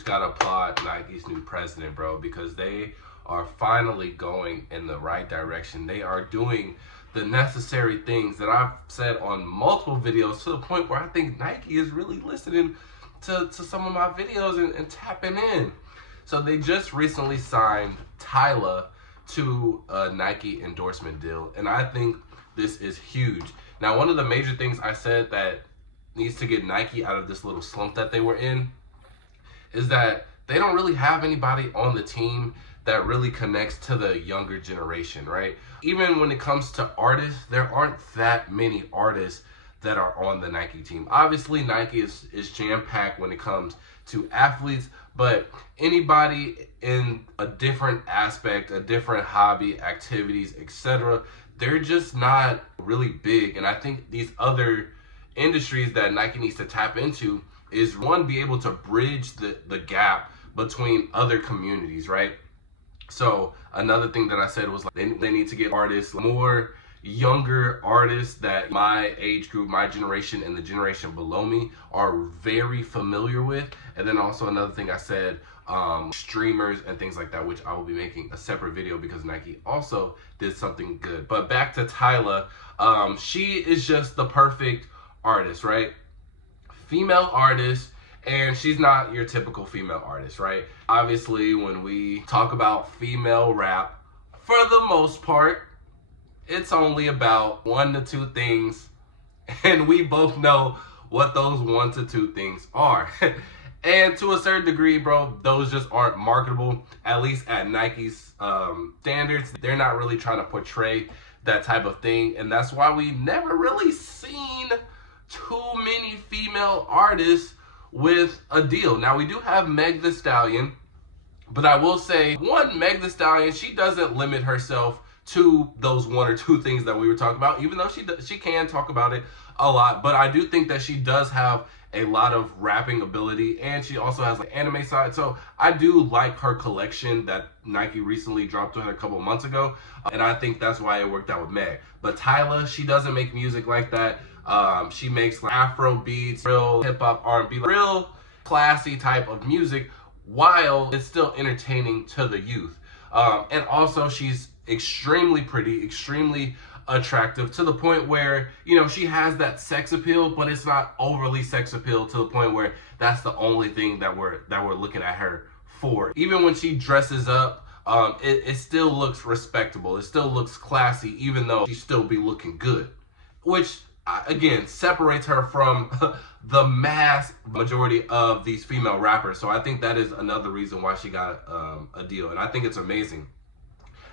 just gotta applaud Nike's new president, bro, because they are finally going in the right direction. They are doing the necessary things that I've said on multiple videos, to the point where I think Nike is really listening to some of my videos and tapping in. So they just recently signed Tyla to a Nike endorsement deal, and I think this is huge. Now, one of the major things I said that needs to get Nike out of this little slump that they were in is that they don't really have anybody on the team that really connects to the younger generation, right? Even when it comes to artists, there aren't that many artists that are on the Nike team. Obviously, Nike is jam-packed when it comes to athletes, but anybody in a different aspect, a different hobby, activities, etc., they're just not really big. And I think these other industries that Nike needs to tap into is, one, be able to bridge the gap between other communities, right? So another thing that I said was, like, they need to get artists, more younger artists that my age group, my generation, and the generation below me are very familiar with. And then also another thing I said, streamers and things like that, which I will be making a separate video because Nike also did something good. But back to Tyla, she is just the perfect artist, right? Female artist. And she's not your typical female artist, right? Obviously, when we talk about female rap, for the most part, it's only about 1 to 2 things. And we both know what those 1 to 2 things are. And to a certain degree, bro, those just aren't marketable, at least at Nike's standards. They're not really trying to portray that type of thing. And that's why we never really seen too many female artists with a deal. Now, we do have Meg Thee Stallion, but I will say, one, Meg Thee Stallion, she doesn't limit herself to those 1 or 2 things that we were talking about, even though she can talk about it a lot. But I do think that she does have a lot of rapping ability, and she also has an anime side. So I do like her collection that Nike recently dropped to her a couple months ago, and I think that's why it worked out with Meg. But Tyla, she doesn't make music like that. She makes like Afro beats, real hip-hop, R&B, real classy type of music, while it's still entertaining to the youth. And also, she's extremely pretty, extremely attractive, to the point where, you know, she has that sex appeal, but it's not overly sex appeal to the point where that's the only thing that we're looking at her for. Even when she dresses up, it still looks respectable. It still looks classy, even though she still be looking good, which again separates her from the mass majority of these female rappers. So I think that is another reason why she got a deal, and I think it's amazing.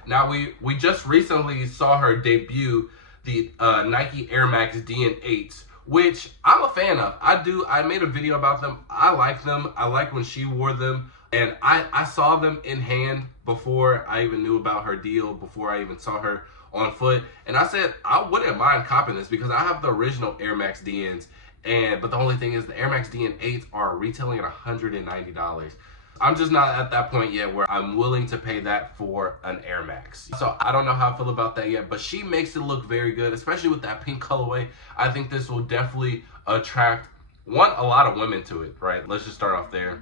Now, we just recently saw her debut the Nike Air Max DN8s, which I'm a fan of. I made a video about them. I like them. I like when she wore them, and I saw them in hand before I even knew about her deal, before I even saw her on foot, and I said I wouldn't mind copping this because I have the original Air Max DNs, but the only thing is the Air Max DN8s are retailing at $190. I'm just not at that point yet where I'm willing to pay that for an Air Max. So I don't know how I feel about that yet, but she makes it look very good, especially with that pink colorway. I think this will definitely attract, one, a lot of women to it, right? Let's just start off there.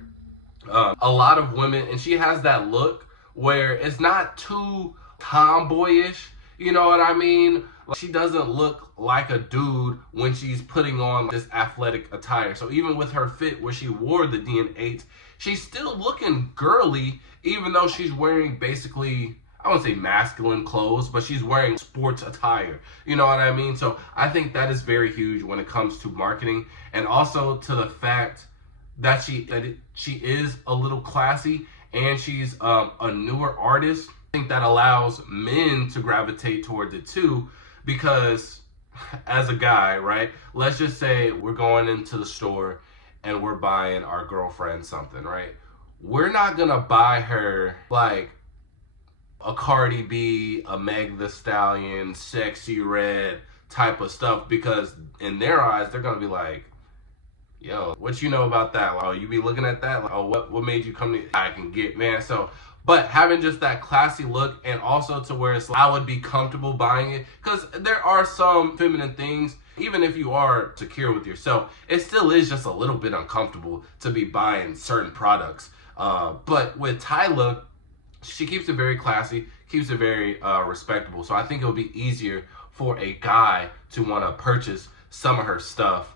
A lot of women, and she has that look where it's not too tomboyish, you know what I mean? Like, she doesn't look like a dude when she's putting on this athletic attire. So even with her fit where she wore the DN8s, she's still looking girly, even though she's wearing basically, I wouldn't say masculine clothes, but she's wearing sports attire. You know what I mean? So I think that is very huge when it comes to marketing, and also to the fact that she is a little classy, and she's a newer artist. I think that allows men to gravitate towards it too, because as a guy, right, let's just say we're going into the store and we're buying our girlfriend something, right? We're not gonna buy her like a Cardi B, a Meg Thee Stallion, Sexy Red type of stuff, because in their eyes, they're gonna be like, yo, what you know about that? Like, oh, you be looking at that? Like, oh, what made you come to, I can get, man. So, but having just that classy look, and also to where it's like, I would be comfortable buying it, because there are some feminine things Even if you are secure with yourself, it still is just a little bit uncomfortable to be buying certain products. But with Tyla, she keeps it very classy, keeps it very respectable. So I think it'll be easier for a guy to want to purchase some of her stuff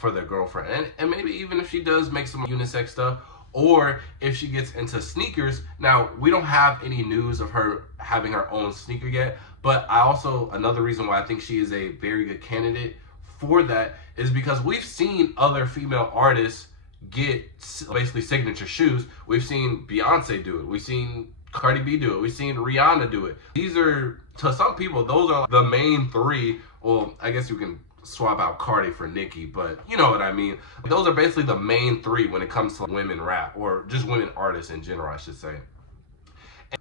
for their girlfriend. And maybe even if she does make some unisex stuff, or if she gets into sneakers. Now, we don't have any news of her having her own sneaker yet, but another reason why I think she is a very good candidate for that is because we've seen other female artists get basically signature shoes. We've seen Beyonce do it. We've seen Cardi B do it. We've seen Rihanna do it. These are, to some people, those are like the main three. Well, I guess you can swap out Cardi for Nicki, but you know what I mean. Those are basically the main three when it comes to women rap, or just women artists in general, I should say.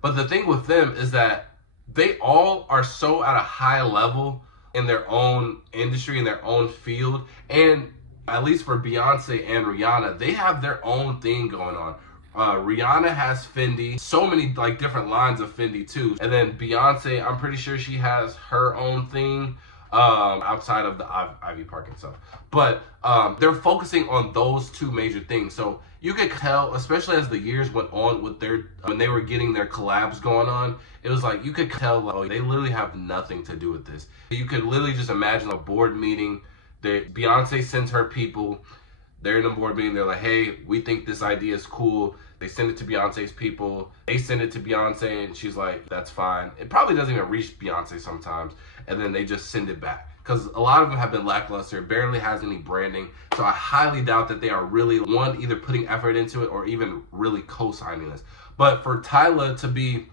But the thing with them is that they all are so at a high level in their own industry, in their own field, and at least for Beyonce and Rihanna, they have their own thing going on. Rihanna has Fendi, so many like different lines of Fendi too. And then Beyonce, I'm pretty sure she has her own thing outside of the Ivy Park and stuff. But they're focusing on those two major things. So you could tell, especially as the years went on with when they were getting their collabs going on, it was like you could tell like, they literally have nothing to do with this. You could literally just imagine a board meeting. Beyonce sends her people. They're in a board meeting. They're like, hey, we think this idea is cool. They send it to Beyonce's people. They send it to Beyonce, and she's like, that's fine. It probably doesn't even reach Beyonce sometimes. And then they just send it back. Because a lot of them have been lackluster, barely has any branding. So I highly doubt that they are really, either putting effort into it or even really co-signing this. But for Tyla to be,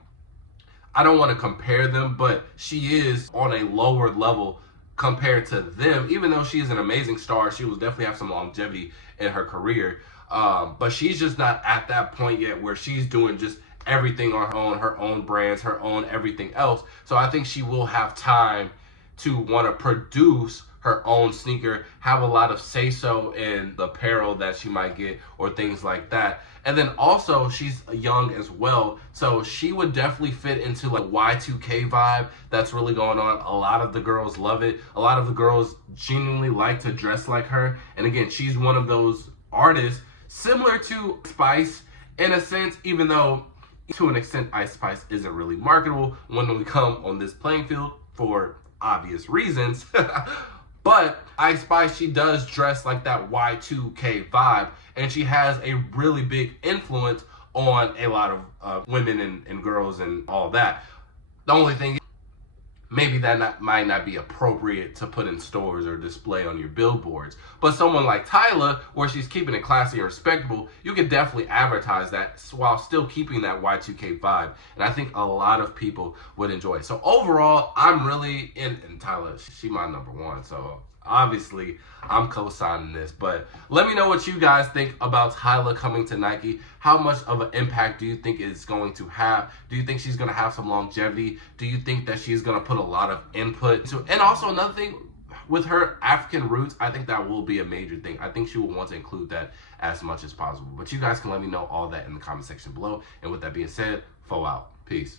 I don't want to compare them, but she is on a lower level compared to them. Even though she is an amazing star, she will definitely have some longevity in her career. But she's just not at that point yet where she's doing just everything on her own brands, her own everything else. So I think she will have time to want to produce her own sneaker, have a lot of say-so in the apparel that she might get or things like that. And then also she's young as well, so she would definitely fit into like Y2K vibe that's really going on. A lot of the girls love it. A lot of the girls genuinely like to dress like her. And again, she's one of those artists similar to Spice in a sense, even though to an extent Ice Spice isn't really marketable when we come on this playing field for obvious reasons. But Ice Spice, she does dress like that Y2K vibe, and she has a really big influence on a lot of women and girls and all that. The only thing, maybe that might not be appropriate to put in stores or display on your billboards. But someone like Tyla, where she's keeping it classy and respectable, you could definitely advertise that while still keeping that Y2K vibe. And I think a lot of people would enjoy it. So overall, I'm really in Tyla. She my number one. So obviously, I'm co-signing this. But let me know what you guys think about Tyla coming to Nike. How much of an impact do you think it's going to have? Do you think she's going to have some longevity? Do you think that she's going to put a lot of input into it? And also another thing, with her African roots, I think that will be a major thing. I think she will want to include that as much as possible. But you guys can let me know all that in the comment section below. And with that being said, Fo out. Peace.